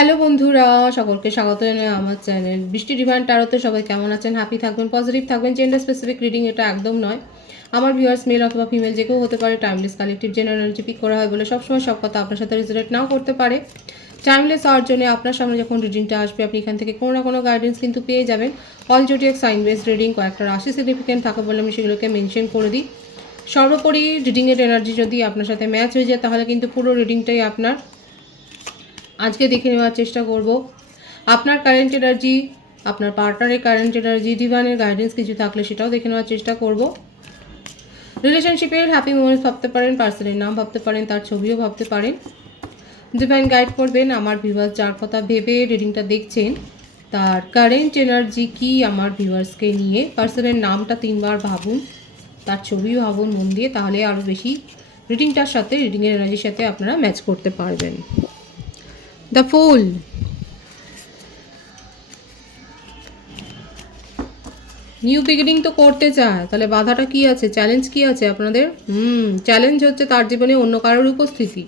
Hello বন্ধুরা, সকলকে স্বাগত জানাই আমার চ্যানেল বৃষ্টি ডিভাইন ট্যারোতে। সবাই কেমন আছেন? হ্যাপি থাকবেন, পজিটিভ থাকবেন। জেন্ডার স্পেসিফিক রিডিং এটা একদম নয়। আমার ভিউয়ার্স মেল অথবা ফিমেল যে কেউ হতে পারে। Timeless collective general energy pick করা হয় বলে সবসময় সব কথা আপনার সাথে রিজনেট নাও করতে পারে। টাইমলেস হওয়ার জন্য আপনার সামনে যখন রিডিংটা আসবে আপনি এখান থেকে কোনো না কোনো গাইডেন্স কিন্তু পেয়ে যাবেন। All zodiac sign based reading, কয়েকটা রাশি সিগনিফিকেন্ট থাকে বলে আমি সেগুলোকে মেনশন করে দিই। সর্বোপরি রিডিংয়ের এনার্জি যদি আপনার সাথে ম্যাচ হয়ে যায় তাহলে কিন্তু পুরো রিডিংটাই আপনার। আজকে দেখে নেওয়ার চেষ্টা করব আপনার কারেন্ট এনার্জি, আপনার পার্টনারের কারেন্ট এনার্জি, ডিভাইনের গাইডেন্স কিছু থাকলে সেটাও দেখে নেওয়ার চেষ্টা করব। রিলেশনশিপের হ্যাপি মোমেন্টস ভাবতে পারেন, পার্সনের নাম ভাবতে পারেন, তার ছবিও ভাবতে পারেন। ডিভাইন গাইড করবেন আমার ভিউয়ার্স যার কথা ভেবে রিডিংটা দেখছেন তার কারেন্ট এনার্জি কি আমার ভিউয়ার্সকে নিয়ে। পার্সনের নামটা 3বার ভাবুন, তার ছবিও ভাবুন মন দিয়ে, তাহলে আরও বেশি রিডিংটার সাথে, রিডিংয়ের এনার্জির সাথে আপনারা ম্যাচ করতে পারবেন। দ্য ফুল, নিউ বিগিনিং তো করতে চায়, তাহলে বাধাটা কি আছে, চ্যালেঞ্জ কি আছে আপনাদের? চ্যালেঞ্জ হচ্ছে তার জীবনে অন্য কারোর উপস্থিতি।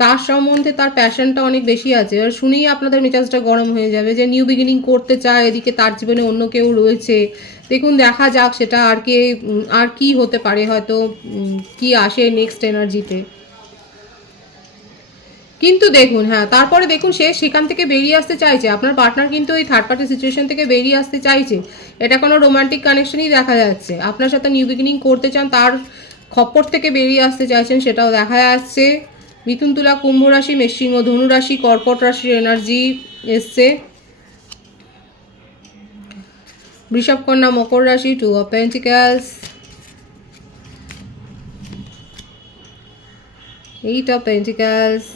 তার সম্বন্ধে তার প্যাশনটা অনেক বেশি আছে, আর শুনেই আপনাদের মেজাজটা গরম হয়ে যাবে যে নিউ বিগিনিং করতে চায়, এদিকে তার জীবনে অন্য কেউ রয়েছে। দেখুন দেখা যাক সেটা আর কি হতে পারে, হয়তো কি আসে নেক্সট এনার্জিতে। কিন্তু দেখুন, হ্যাঁ তারপরে দেখুন সে সেখান থেকে বেরিয়ে আসতে চাইছে। আপনার পার্টনার কিন্তু এই থার্ড পার্টি সিচুয়েশন থেকে বেরিয়ে আসতে চাইছে। এটা কোনো রোমান্টিক কানেকশনই দেখা যাচ্ছে। আপনার সাথে নিউ বিগিনিং করতে চান, তার খপ্পর থেকে বেরিয়ে আসতে চাইছেন, সেটাও দেখা যাচ্ছে। মিথুন, তুলা, কুম্ভ রাশি, মেষসিংহ, ধনু রাশি, কর্কট রাশির এনার্জি এসছে। বৃষভ, কন্যা, মকর রাশি, 2 of pentacles, 8 of pentacles,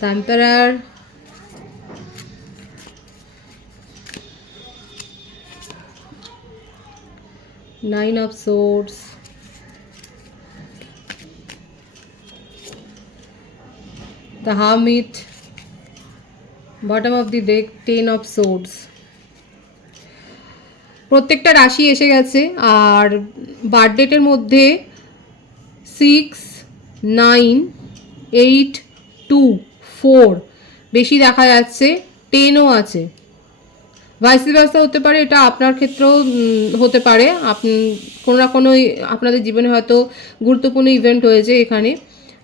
the Emperor, 9 of Swords, the Hermit, bottom of the deck, 10 of Swords। প্রত্যেকটা রাশি এসে গেছে, আর বার্থডেটের মধ্যে 6, 9, 8, 2, 4 বেশি দেখা যাচ্ছে, 10ও আছে। ভাইস ভার্সা হতে পারে, এটা আপনার ক্ষেত্রেও হতে পারে। কোনো না কোনো আপনাদের জীবনে হয়তো গুরুত্বপূর্ণ ইভেন্ট হয়েছে এখানে।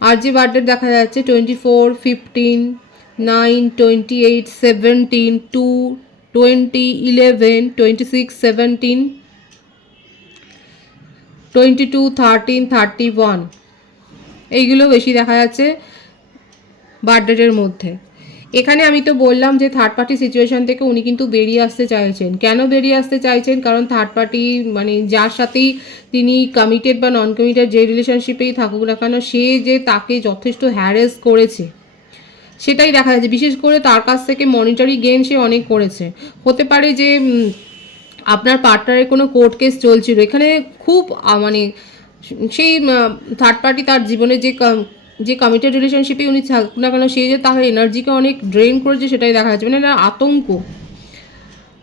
আর যে বার্থডে দেখা যাচ্ছে 24, 15, 9, 28, 17, 2, 20, 11, 26, 17, 22, 13, 31 এইগুলো বেশি দেখা যাচ্ছে বার্থডেটের মধ্যে। এখানে আমি তো বললাম যে থার্ড পার্টি সিচুয়েশন থেকে উনি কিন্তু বেরিয়ে আসতে চাইছেন। কেন বেরিয়ে আসতে চাইছেন? কারণ থার্ড পার্টি মানে যার সাথেই তিনি কমিটেড বা নন কমিটেড যে রিলেশনশিপেই থাকুক না কেন, সে যে তাকে যথেষ্ট হ্যারেস করেছে সেটাই দেখা যাচ্ছে। বিশেষ করে তার কাছ থেকে মনিটারি গেইন সে অনেক করেছে। হতে পারে যে আপনার পার্টনারের কোনো কোর্ট কেস চলছিল এখানে, খুব মানে সেই থার্ড পার্টি তার জীবনে যে কমিটেড রিলেশনশিপে উনি থাকুক না কেন, সে যে তার এনার্জিকে অনেক ড্রেন করেছে সেটাই দেখা যাচ্ছে। মানে আতঙ্ক,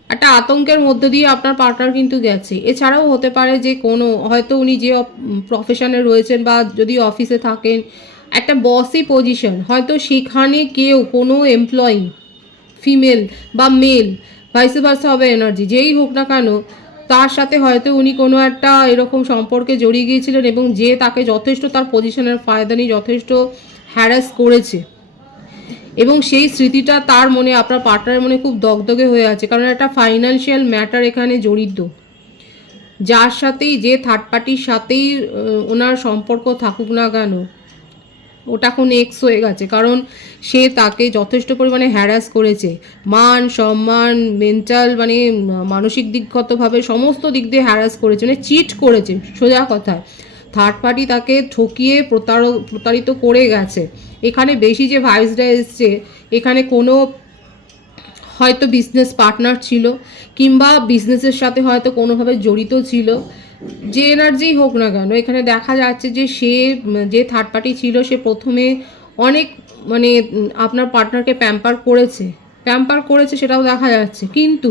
একটা আতঙ্কের মধ্যে দিয়ে আপনার পার্টনার কিন্তু গেছে। এছাড়াও হতে পারে যে কোনো হয়তো উনি যে প্রফেশনে রয়েছেন বা যদি অফিসে থাকেন, একটা বসি পজিশন, হয়তো সেখানে কেউ কোনো এমপ্লয়ি ফিমেল বা মেল, ভাইস ভার্সা হবে এনার্জি, যেই হোক না কেন, তার সাথে হয়তো উনি কোনো একটা এরকম সম্পর্কে জড়িয়ে গিয়েছিলেন এবং যে তাকে যথেষ্ট তার পজিশনের ফায়দা নিয়ে যথেষ্ট হ্যারাস করেছে, এবং সেই স্মৃতিটা তার মনে, আপনার পার্টনারের মনে খুব দগদগে হয়ে আছে। কারণ একটা ফাইন্যান্সিয়াল ম্যাটার এখানে জড়িত। যার সাথেই, যে থার্ড পার্টির সাথেই ওনার সম্পর্ক থাকুক না কেন, ওটা এখন এক্স হয়ে গেছে, কারণ সে তাকে যথেষ্ট পরিমাণে হ্যারাস করেছে। মান সম্মান, মেন্টাল মানে মানসিক দিকগতভাবে সমস্ত দিক দিয়ে হ্যারাস করেছে, মানে চিট করেছে সোজা কথায়। থার্ড পার্টি তাকে ঠকিয়ে প্রতারিত করে গেছে। এখানে বেশি যে ভাইসটা এসছে, এখানে কোনো হয়তো বিজনেস পার্টনার ছিল, কিংবা বিজনেসের সাথে হয়তো কোনোভাবে জড়িত ছিল। যে এনার্জিই হোক না কেন, এখানে দেখা যাচ্ছে যে সে যে থার্ড পার্টি ছিল সে প্রথমে অনেক মানে আপনার পার্টনারকে প্যাম্পার করেছে সেটাও দেখা যাচ্ছে। কিন্তু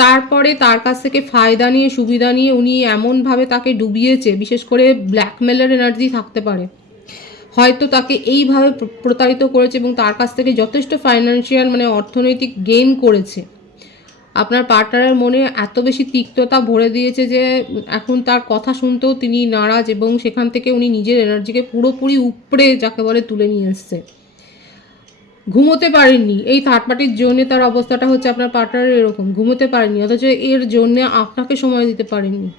তারপরে তার কাছ থেকে ফায়দা নিয়ে সুবিধা নিয়ে উনি এমনভাবে তাকে ডুবিয়েছে, বিশেষ করে ব্ল্যাকমেলের এনার্জি থাকতে পারে, হয়তো তাকে এইভাবে প্রতারিত করেছে এবং তার কাছ থেকে যথেষ্ট ফাইন্যান্সিয়াল মানে অর্থনৈতিক গেইন করেছে। আপনার পার্টনারের মনে এত বেশি তিক্ততা ভরে দিয়েছে যে এখন তার কথা শুনতেও তিনি নারাজ, এবং সেখান থেকে উনি নিজের এনার্জিকে পুরোপুরি উপড়ে যাকে বলে তুলে নিয়ে এসছে। ঘুমোতে পারেননি, এই থার্ড পার্টির জন্যে তার অবস্থাটা হচ্ছে আপনার পার্টনারের এরকম, ঘুমোতে পারেননি, অথচ এর জন্যে আপনাকে সময় দিতে পারেননি।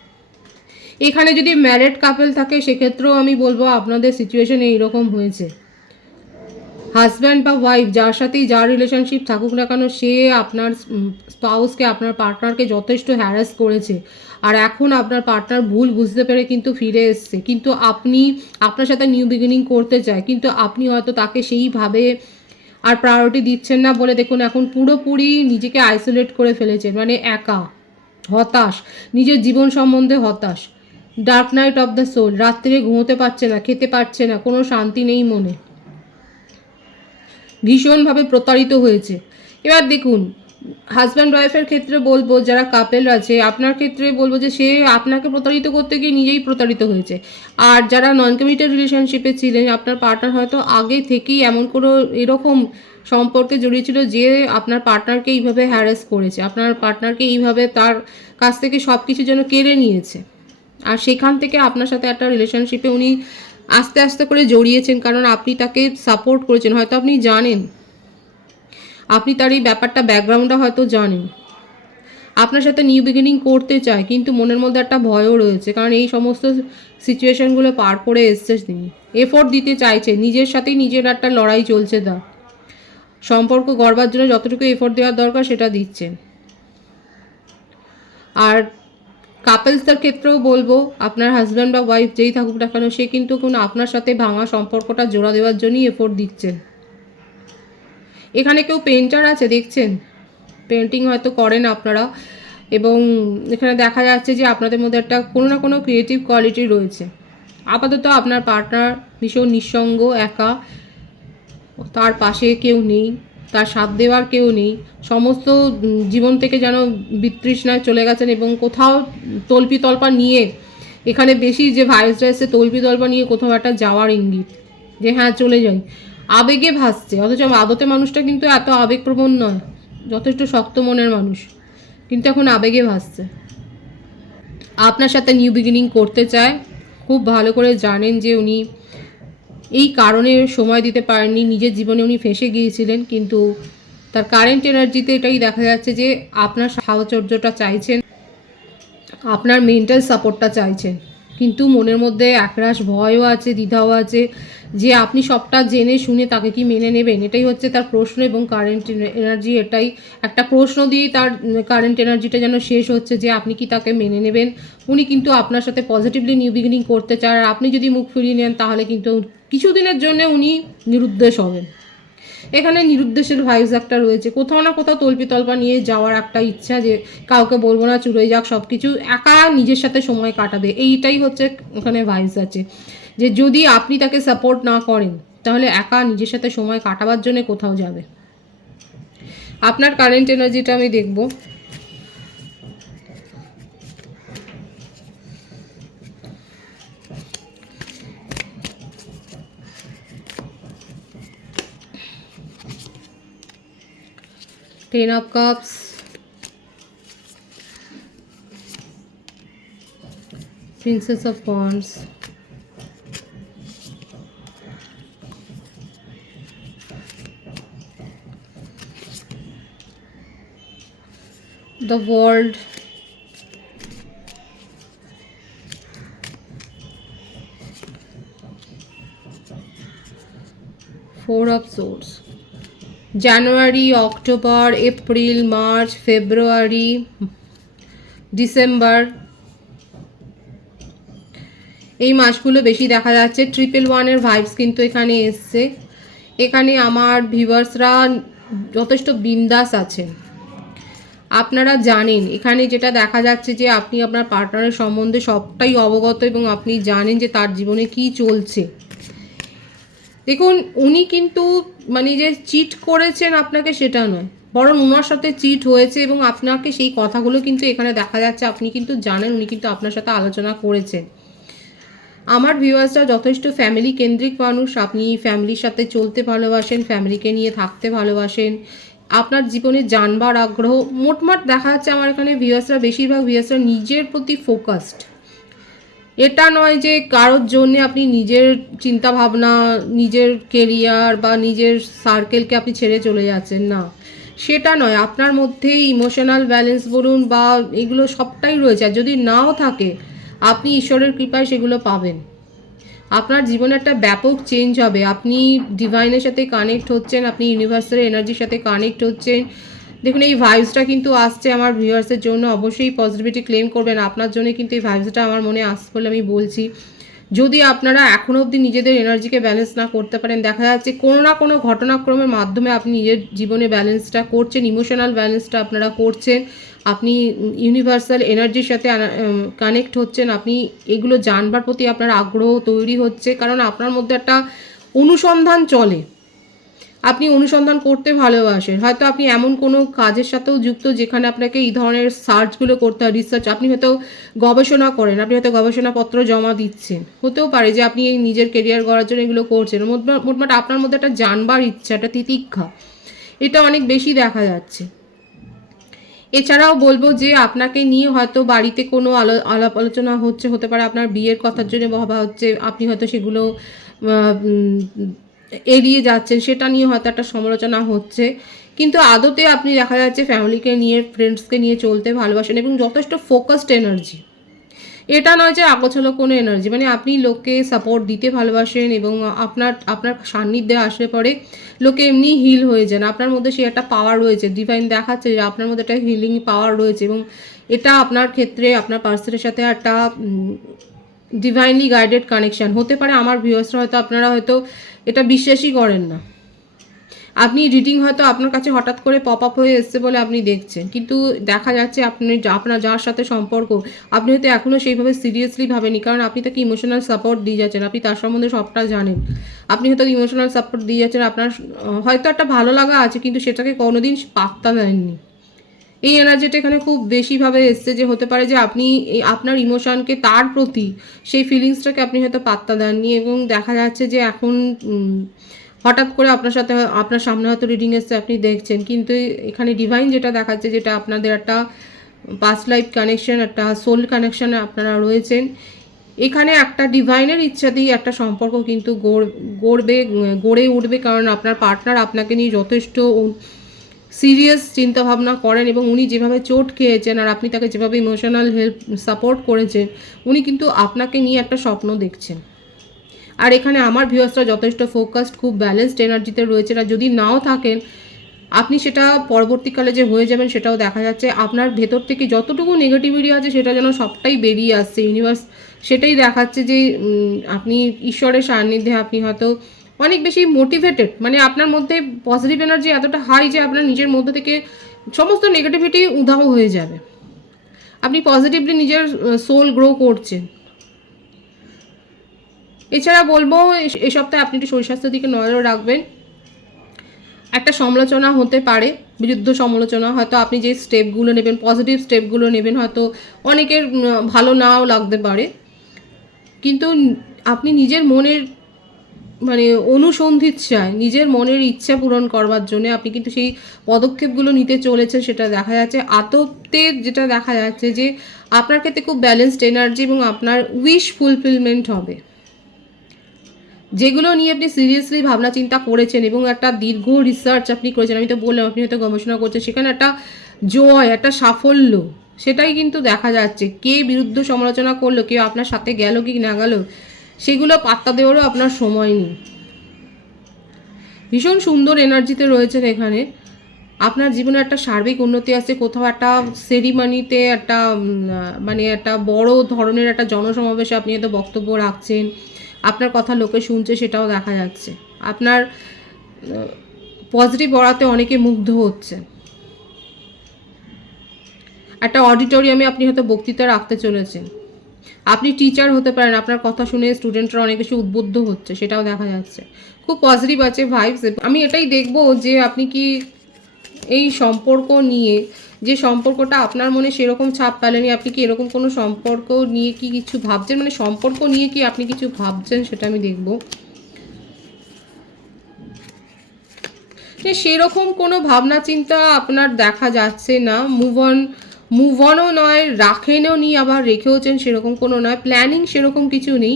এখানে যদি ম্যারিড কাপল থাকে সেক্ষেত্রেও আমি বলবো আপনাদের সিচুয়েশন এইরকম হয়েছে। হাজব্যান্ড বা ওয়াইফ যার সাথেই যার রিলেশনশিপ থাকুক না কেন, সে আপনার স্পাউসকে, আপনার পার্টনারকে যথেষ্ট হ্যারাস করেছে, আর এখন আপনার পার্টনার ভুল বুঝতে পেরে কিন্তু ফিরে এসছে, কিন্তু আপনি আপনার সাথে নিউ বিগিনিং করতে চায়, কিন্তু আপনি হয়তো তাকে সেইভাবে আর প্রায়োরিটি দিচ্ছেন না বলে দেখুন এখন পুরোপুরি নিজেকে আইসোলেট করে ফেলেছেন, মানে একা, হতাশ, নিজের জীবন সম্বন্ধে হতাশ। Dark night of the soul, রাত্রে ঘুমোতে পারছে না, খেতে পারছে না, কোনো শান্তি নেই মনে, ভীষণভাবে প্রতারিত হয়েছে। এবার দেখুন, হাজব্যান্ড ওয়াইফের ক্ষেত্রে বলবো, যারা কাপেল আছে, আপনার ক্ষেত্রে বলবো যে সে আপনাকে প্রতারিত করতে গিয়ে নিজেই প্রতারিত হয়েছে। আর যারা নন কমিটেড রিলেশনশিপে ছিলেন, আপনার পার্টনার হয়তো আগে থেকেই এমন কোনো এরকম সম্পর্কে জড়িয়েছিল যে আপনার পার্টনারকে এইভাবে হ্যারাস করেছে, আপনার পার্টনারকে এইভাবে তার কাছ থেকে সব কিছু যেন কেড়ে নিয়েছে। আর সেখান থেকে আপনার সাথে একটা রিলেশনশিপে উনি আস্তে আস্তে করে জড়িয়েছেন, কারণ আপনি তাকে সাপোর্ট করেছেন, হয়তো আপনি জানেন, আপনি তার এই ব্যাপারটা ব্যাকগ্রাউন্ডটা হয়তো জানেন, আপনার সাথে নিউ বিগিনিং করতে চায়, কিন্তু মনের মধ্যে একটা ভয়ও রয়েছে, কারণ এই সমস্ত সিচুয়েশনগুলো পার করে এসছে তিনি, এফোর্ট দিতে চাইছে, নিজের সাথেই নিজের একটা লড়াই চলছে, তার সম্পর্ক গড়বার জন্য যতটুকু এফোর্ট দেওয়ার দরকার সেটা দিচ্ছেন। আর কাপলসদের ক্ষেত্রেও বলবো, আপনার হাজব্যান্ড বা ওয়াইফ যেই থাকুক না কেন, সে কিন্তু কোনো আপনার সাথে ভাঙা সম্পর্কটা জোড়া দেওয়ার জন্যই এফোর্ট দিচ্ছেন। এখানে কেউ পেন্টার আছে দেখছেন, পেন্টিং হয়তো করেন আপনারা, এবং এখানে দেখা যাচ্ছে যে আপনাদের মধ্যে একটা কোনো না কোনো ক্রিয়েটিভ কোয়ালিটি রয়েছে। আপাতত আপনার পার্টনার ভীষণ নিঃসঙ্গ, একা, তার পাশে কেউ নেই, তার সাথ দেওয়ার কেউ নেই, সমস্ত জীবন থেকে যেন বিতৃষ্ণায় চলে গেছেন, এবং কোথাও তল্পি তল্পা নিয়ে, এখানে বেশি যে ভাইসটা এসে তল্পি তল্পা নিয়ে কোথাও একটা যাওয়ার ইঙ্গিত, যে হ্যাঁ চলে যাই, আবেগে ভাসছে, অথচ আদতে মানুষটা কিন্তু এত আবেগপ্রবণ নয়, যথেষ্ট শক্ত মনের মানুষ, কিন্তু এখন আবেগে ভাসছে, আপনার সাথে নিউ বিগিনিং করতে চায়। খুব ভালো করে জানেন যে উনি এই কারণে সময় দিতে পারেননি, নিজের জীবনে উনি ফেঁসে গিয়েছিলেন, কিন্তু তার কারেন্ট এনার্জিতে এটাই দেখা যাচ্ছে যে আপনার সাহচর্যটা চাইছেন, আপনার মেন্টাল সাপোর্টটা চাইছেন, কিন্তু মনের মধ্যে একরাশ ভয়ও আছে, দ্বিধাও আছে, যে আপনি সবটা জেনে শুনে তাকে কি মেনে নেবেন, এটাই হচ্ছে তার প্রশ্ন। এবং কারেন্ট এনার্জি এটাই একটা প্রশ্ন দিয়েই তার কারেন্ট এনার্জিটা যেন শেষ হচ্ছে, যে আপনি কি তাকে মেনে নেবেন। উনি কিন্তু আপনার সাথে পজিটিভলি নিউ বিগিনিং করতে চায়, আর আপনি যদি মুখ ফিরিয়ে নেন তাহলে কিন্তু কিছুদিনের জন্য উনি নিরুদ্দেশ হবেন। এখানে নিরুদ্দেশের ভাইবস একটা রয়েছে, কোথাও না কোথাও তল্পি তল্পা নিয়ে যাওয়ার একটা ইচ্ছা, যে কাউকে বলবো না, চুলোই যাক সব কিছু, একা নিজের সাথে সময় কাটাবে, এইটাই হচ্ছে ওখানে ভাইবস আছে, যে যদি আপনি তাকে সাপোর্ট না করেন তাহলে একা নিজের সাথে সময় কাটাবার জন্য কোথাও যাবে। আপনার কারেন্ট এনার্জিটা আমি দেখব। Ten of Cups, Princess of Wands, the World, Four of Swords, January, October, April, March, February, December, এই মাসগুলো বেশি দেখা যাচ্ছে। 111-এর ভাইবস কিন্তু এখানে এসছে। এখানে আমার ভিউয়ার্সরা যথেষ্ট বিন্দাস আছেন, আপনারা জানেন, এখানে যেটা দেখা যাচ্ছে যে আপনি আপনার পার্টনারের সম্বন্ধে সবটাই অবগত, এবং আপনি জানেন যে তার জীবনে কি চলছে। দেখুন, উনি কিন্তু মানে যে চিট করেছেন আপনাকে সেটা নয়, বরং ওনার সাথে চিট হয়েছে এবং আপনাকে সেই কথাগুলো কিন্তু এখানে দেখা যাচ্ছে আপনি কিন্তু জানেন, উনি কিন্তু আপনার সাথে আলোচনা করেছেন। আমার ভিউয়ার্সরা যথেষ্ট ফ্যামিলি কেন্দ্রিক মানুষ, আপনি ফ্যামিলির সাথে চলতে ভালোবাসেন, ফ্যামিলিকে নিয়ে থাকতে ভালোবাসেন, আপনার জীবনে জানবার আগ্রহ, মোটমাট দেখা যাচ্ছে আমার এখানে ভিউয়ার্সরা, বেশিরভাগ ভিউয়ার্সরা নিজের প্রতি ফোকাসড। এটা নয় যে কারোর জন্য আপনি নিজের চিন্তা ভাবনা, নিজের কেরিয়ার বা নিজের সার্কেলকে আপনি ছেড়ে চলে যাচ্ছেন, না সেটা নয়। আপনার মধ্যে ইমোশনাল ব্যালেন্স বলুন বা এগুলো সবটাই রয়েছে, আর যদি নাও থাকে আপনি ঈশ্বরের কৃপায় সেগুলো পাবেন। আপনার জীবনে একটা ব্যাপক চেঞ্জ হবে, আপনি ডিভাইনের সাথে কানেক্ট হচ্ছেন, আপনি ইউনিভার্সাল এনার্জির সাথে কানেক্ট হচ্ছেন। দেখুন এই ভাইবসটা কিন্তু আসছে আমার ভিউয়ার্সের জন্য, অবশ্যই পজিটিভিটি ক্লেম করবেন, আপনার জন্য কিন্তু এই ভাইবসটা আমার মনে আসছে বলে আমি বলছি। যদি আপনারা এখনও অবধি নিজেদের এনার্জিকে ব্যালেন্স না করতে পারেন, দেখা যাচ্ছে কোনো না কোনো ঘটনাক্রমের মাধ্যমে আপনি নিজের জীবনে ব্যালেন্সটা করছেন, ইমোশনাল ব্যালেন্সটা আপনারা করছেন, আপনি ইউনিভার্সাল এনার্জির সাথে কানেক্ট হচ্ছেন, আপনি এগুলো জানবার প্রতি আপনার আগ্রহ তৈরি হচ্ছে, কারণ আপনার মধ্যে একটা অনুসন্ধান চলে, আপনি অনুসন্ধান করতে ভালোবাসেন। হয়তো আপনি এমন কোনো কাজের সাথেও যুক্ত যেখানে আপনাকে এই ধরনের সার্চগুলো করতে হয়, রিসার্চ, আপনি হয়তো গবেষণা করেন, আপনি হয়তো গবেষণাপত্র জমা দিচ্ছেন, হতেও পারে যে আপনি এই নিজের কেরিয়ার গড়ার জন্য এগুলো করছেন। মোটমাট আপনার মধ্যে একটা জানবার ইচ্ছা, একটা তিতিক্ষা, এটা অনেক বেশি দেখা যাচ্ছে। এছাড়াও বলবো যে আপনাকে নিয়ে হয়তো বাড়িতে কোনো আলাপ আলোচনা হচ্ছে, হতে পারে আপনার বিয়ের কথার জন্য ভাবা হচ্ছে, আপনি হয়তো সেগুলো এড়িয়ে যাচ্ছেন, সেটা নিয়ে হয়তো একটা সমালোচনা হচ্ছে, কিন্তু আদতে আপনি দেখা যাচ্ছে ফ্যামিলিকে নিয়ে, ফ্রেন্ডসকে নিয়ে চলতে ভালোবাসেন এবং যথেষ্ট ফোকাসড এনার্জি। এটা নয় যে আগোছালো কোনো এনার্জি, মানে আপনি লোককে সাপোর্ট দিতে ভালোবাসেন এবং আপনার আপনার সান্নিধ্যে আসলে পরে লোকে এমনি হিল হয়ে যান। আপনার মধ্যে সে একটা পাওয়ার রয়েছে, ডিভাইন দেখাচ্ছে যে আপনার মধ্যে একটা হিলিং পাওয়ার রয়েছে এবং এটা আপনার ক্ষেত্রে আপনার পার্সনের সাথে একটা ডিভাইনলি গাইডেড কানেকশান হতে পারে। আমার ভিউয়ার্সরা হয়তো, আপনারা হয়তো এটা বিশ্বাসই করেন না, আপনি রিডিং হয়তো আপনার কাছে হঠাৎ করে পপ আপ হয়ে এসছে বলে আপনি দেখছেন, কিন্তু দেখা যাচ্ছে আপনার যার সাথে সম্পর্ক, আপনি হয়তো এখনও সেইভাবে সিরিয়াসলি ভাবেনি, কারণ আপনি তাকে ইমোশনাল সাপোর্ট দিয়ে যাচ্ছেন, আপনি তার সম্বন্ধে সবটা জানেন, আপনি হয়তো ইমোশনাল সাপোর্ট দিয়ে যাচ্ছেন, আপনার হয়তো একটা ভালো লাগা আছে কিন্তু সেটাকে কোনোদিন পাত্তা দেননি। এই এনার্জিটা এখানে খুব বেশিভাবে এসছে যে হতে পারে যে আপনি আপনার ইমোশনকে, তার প্রতি সেই ফিলিংসটাকে আপনি হয়তো পাত্তা দেননি এবং দেখা যাচ্ছে যে এখন হঠাৎ করে আপনার সামনে হয়তো রিডিং এসছে, আপনি দেখছেন, কিন্তু এখানে ডিভাইন যেটা দেখাচ্ছে, যেটা আপনাদের একটা পাস্ট লাইফ কানেকশন, একটা সোল কানেকশানে আপনারা রয়েছেন, এখানে একটা ডিভাইনের ইচ্ছাতেই একটা সম্পর্ক কিন্তু গড়ে উঠবে, কারণ আপনার পার্টনার আপনাকে নিয়ে যথেষ্ট সিরিয়াস চিন্তাভাবনা করেন এবং উনি যেভাবে চোট খেয়েছেন আর আপনি তাকে যেভাবে ইমোশনাল হেল্প সাপোর্ট করেছেন, উনি কিন্তু আপনাকে নিয়ে একটা স্বপ্ন দেখছেন। আর এখানে আমার ভিউয়ার্সরা যথেষ্ট ফোকাসড, খুব ব্যালেন্সড এনার্জিতে রয়েছে, আর যদি নাও থাকেন আপনি সেটা পরবর্তীকালে যে হয়ে যাবেন সেটাও দেখা যাচ্ছে। আপনার ভেতর থেকে যতটুকু নেগেটিভিটি আছে সেটা যেন সবটাই বেরিয়ে আসছে, ইউনিভার্স সেটাই দেখাচ্ছে যে আপনি ঈশ্বরের সান্নিধ্যে আপনি হয়তো অনেক বেশি মোটিভেটেড, মানে আপনার মধ্যে পজিটিভ এনার্জি এতটা হাই যে আপনার নিজের মধ্যে থেকে সমস্ত নেগেটিভিটি উধাও হয়ে যাবে, আপনি পজিটিভলি নিজের সোল গ্রো করছেন। এছাড়া বলবো এই সপ্তাহে আপনি একটু শরীর স্বাস্থ্যের দিকে নজর রাখবেন। একটা সমালোচনা হতে পারে, বিরুদ্ধ সমালোচনা, হয়তো আপনি যে স্টেপগুলো নেবেন, পজিটিভ স্টেপগুলো নেবেন, হয়তো অনেকের ভালো নাও লাগতে পারে, কিন্তু আপনি নিজের মনের মানে অনুসন্ধিৎসায়, নিজের মনের ইচ্ছা পূরণ করবার জন্য আপনি কিন্তু সেই পদক্ষেপগুলো নিতে চলেছেন, সেটা দেখা যাচ্ছে। আদতে যেটা দেখা যাচ্ছে যে আপনার ক্ষেত্রে খুব ব্যালেন্সড এনার্জি এবং আপনার উইশ ফুলফিলমেন্ট হবে, যেগুলো নিয়ে আপনি সিরিয়াসলি ভাবনা চিন্তা করেছেন এবং একটা দীর্ঘ রিসার্চ আপনি করেছেন, আমি তো বললাম আপনি হয়তো গবেষণা করছেন, সেখানে একটা জয়, একটা সাফল্য, সেটাই কিন্তু দেখা যাচ্ছে। কে বিরুদ্ধ সমালোচনা করলো, কেউ আপনার সাথে গেল কি না গেল, সেগুলো পাত্তা দেওয়ারও আপনার সময় নেই। ভীষণ সুন্দর এনার্জিতে রয়েছেন এখানে, আপনার জীবনে একটা সার্বিক উন্নতি আসছে, কোথাও একটা সেরিমানিতে একটা মানে একটা বড় ধরনের একটা জনসমাবেশে আপনি হয়তো বক্তব্য রাখছেন, আপনার কথা লোকে শুনছে, সেটাও দেখা যাচ্ছে। আপনার পজিটিভ অরাতে অনেকে মুগ্ধ হচ্ছে। একটা অডিটোরিয়ামে আপনি হয়তো বক্তৃতা রাখতে চলেছেন, আপনি টিচার হতে পারেন, আপনার কথা শুনে স্টুডেন্টরা অনেক বেশি উদ্বুদ্ধ হচ্ছে, সেটাও দেখা যাচ্ছে। খুব পজিটিভ আছে ভাইবস। আমি এটাই দেখবো যে আপনি কি এই সম্পর্ক নিয়ে, যে সম্পর্কটা আপনার মনে সেরকম ছাপ ফেলেনি, আপনি কি এরকম কোনো সম্পর্ক নিয়ে কি কিছু ভাবছেন, মানে সম্পর্ক নিয়ে কি আপনি কিছু ভাবছেন সেটা আমি দেখব। যে সেরকম কোনো ভাবনা চিন্তা আপনার দেখা যাচ্ছে না। মুভ অনও নয়, রাখেনও নি, আবার রেখেওছেন সেরকম কোনো নয়। প্ল্যানিং সেরকম কিছু নেই।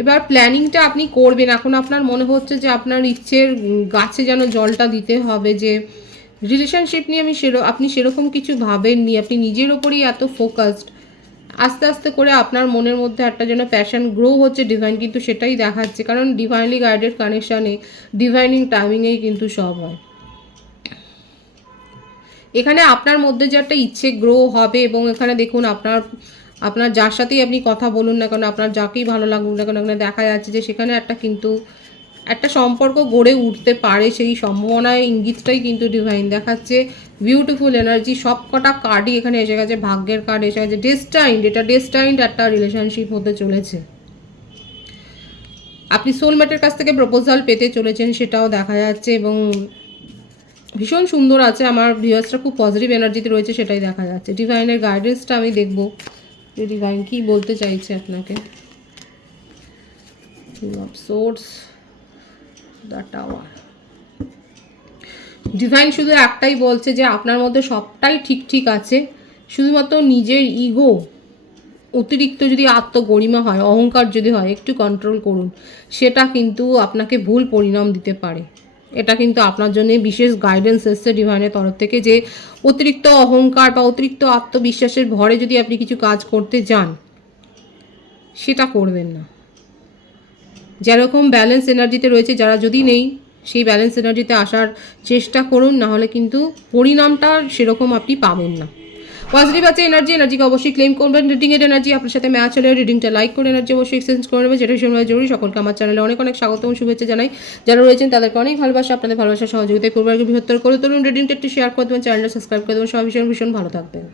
এবার প্ল্যানিংটা আপনি করবেন। এখন আপনার মনে হচ্ছে যে আপনার ইচ্ছের গাছে যেন জলটা দিতে হবে, যে রিলেশনশিপ নিয়ে আপনি সেরকম কিছু ভাবেননি, আপনি নিজের ওপরই এত ফোকাসড। আস্তে আস্তে করে আপনার মনের মধ্যে একটা যেন প্যাশন গ্রো হচ্ছে, ডিভাইন কিন্তু সেটাই দেখাচ্ছে। কারণ ডিভাইনলি গাইডেড কানেকশানে ডিভাইনিং টাইমিংয়েই কিন্তু সব হয়। এখানে আপনার মধ্যে যে একটা ইচ্ছে গ্রো হবে, এবং এখানে দেখুন আপনার যার সাথেই আপনি কথা বলুন না কেন, আপনার যাকেই ভালো লাগুক না কেন, এখানে দেখা যাচ্ছে যে সেখানে একটা সম্পর্ক গড়ে উঠতে পারে, সেই সম্ভাবনায় ইঙ্গিতটাই কিন্তু ডিভাইন দেখাচ্ছে। বিউটিফুল এনার্জি, সব কটা কার্ডই এখানে এসে গেছে, ভাগ্যের কার্ড এসে গেছে। ডেস্টাইন্ড, এটা ডেস্টাইন্ড একটা রিলেশনশিপ হতে চলেছে। আপনি সোলমেটের কাছ থেকে প্রপোজাল পেতে চলেছেন সেটাও দেখা যাচ্ছে, এবং ভীষণ সুন্দর আছে। আমার ভিউয়ার্সরা খুব পজিটিভ এনার্জিতে রয়েছে সেটাই দেখা যাচ্ছে। ডিভাইনের গাইডেন্সটা আমি দেখব যে ডিভাইন কী বলতে চাইছে আপনাকে। Source, the tower. ডিভাইন শুধু একটাই বলছে যে আপনার মধ্যে সবটাই ঠিক আছে, শুধুমাত্র নিজের ইগো, অতিরিক্ত যদি আত্মগরিমা হয়, অহংকার যদি হয়, একটু কন্ট্রোল করুন। সেটা কিন্তু আপনাকে ভুল পরিণাম দিতে পারে। এটা কিন্তু আপনার জন্য বিশেষ গাইডেন্স এসছে ডিভাইনের তরফ থেকে, যে অতিরিক্ত অহংকার বা অতিরিক্ত আত্মবিশ্বাসের ভরে যদি আপনি কিছু কাজ করতে যান, সেটা করবেন না। যেরকম ব্যালেন্স এনার্জিতে রয়েছে, যারা যদি নেই, সেই ব্যালেন্স এনার্জিতে আসার চেষ্টা করুন, নাহলে কিন্তু পরিণামটা সেরকম আপনি পাবেন না। পজিটিভ আছে এনার্জিকে অবশ্যই ক্লেম করবেন। রিডিংয়ের এনার্জি আপনার সাথে ম্যাচ হলে রিডিংটা লাইক করে এনার্জি অবশ্যই এক্সচেঞ্জ করে নেবেন, যেটা ভীষণভাবে জরুরি। সকলকে আমার চ্যানেলে অনেক অনেক স্বাগত এবং শুভেচ্ছা জানাই। যারা রয়েছেন তাদেরকে অনেক ভালোবাসা, আপনাদের ভালোবাসা সহযোগিতায় পরিবারকে বৃহত্তর করে তুলুন। রিডিংটা একটু শেয়ার করে দেবেন, চ্যানেলটা সাবস্ক্রাইব করে দেবেন। সবাই ভীষণ ভীষণ ভালো থাকবেন।